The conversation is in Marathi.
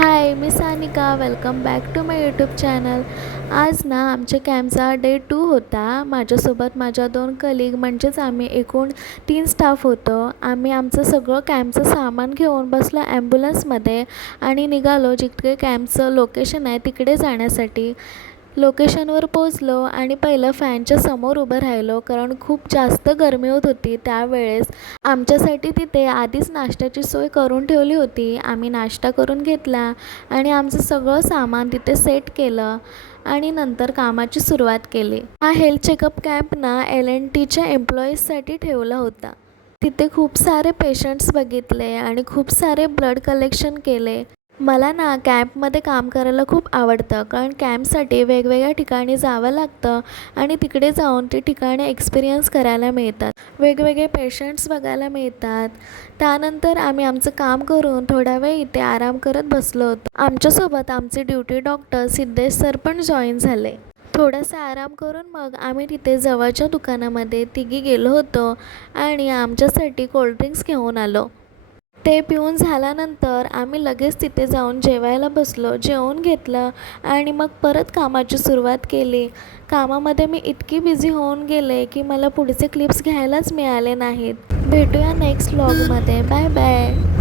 हाय, मी Sanika. Welcome back to my YouTube channel. आज ना आमच्या कॅम्पचा डे 2 होता. माझ्यासोबत माझ्या 2 कलीग म्हणजेच आम्ही एकूण 3 स्टाफ होतो. आम्ही आमचं सगळं कॅम्पचं सामान घेऊन बसलो ॲम्ब्युलन्समध्ये आणि निघालो जिकडे कॅम्पचं लोकेशन आहे तिकडे जाण्यासाठी. लोकेशनवर पोचलो आणि पहिलं फॅनच्या समोर उभं राहिलो कारण खूप जास्त गरमी होत होती त्यावेळेस. आमच्यासाठी तिथे आधीच नाश्त्याची सोय करून ठेवली होती. आम्ही नाश्ता करून घेतला आणि आमचं सगळं सामान तिथे सेट केलं आणि नंतर कामाची सुरुवात केली. हा हेल्थ चेकअप कॅम्प ना L&Tच्या एम्प्लॉईजसाठी ठेवला होता. तिथे खूप सारे पेशंट्स बघितले आणि खूप सारे ब्लड कलेक्शन केले. मला ना कॅम्पमध्ये काम करायला खूप आवडतं कारण कॅम्पसाठी वेगवेगळ्या ठिकाणी जावं लागतं आणि तिकडे जाऊन ते ठिकाणे एक्सपिरियन्स करायला मिळतात. वेगवेगळे पेशंट्स बघायला मिळतात. त्यानंतर आम्ही आमचं काम करून थोडा वेळ इथे आराम करत बसलो होतो. आमच्यासोबत आमचे ड्युटी डॉक्टर सिद्धेश सर पण जॉईन झाले. थोडासा आराम करून मग आम्ही तिथे जवळच्या दुकानामध्ये तिघी गेलो होतो आणि आमच्यासाठी कोल्ड्रिंक्स घेऊन आलो. ते पिऊन झाल्यानंतर आम्ही लगेच तिथे जाऊन जेवायला बसलो. जेवून घेतलं आणि मग परत कामाची सुरुवात केली. कामामध्ये मी इतकी बिझी होऊन गेले की मला पुढचे क्लिप्स घ्यायलाच मिळाले नाहीत. भेटूया नेक्स्ट व्लॉगमध्ये. Bye bye.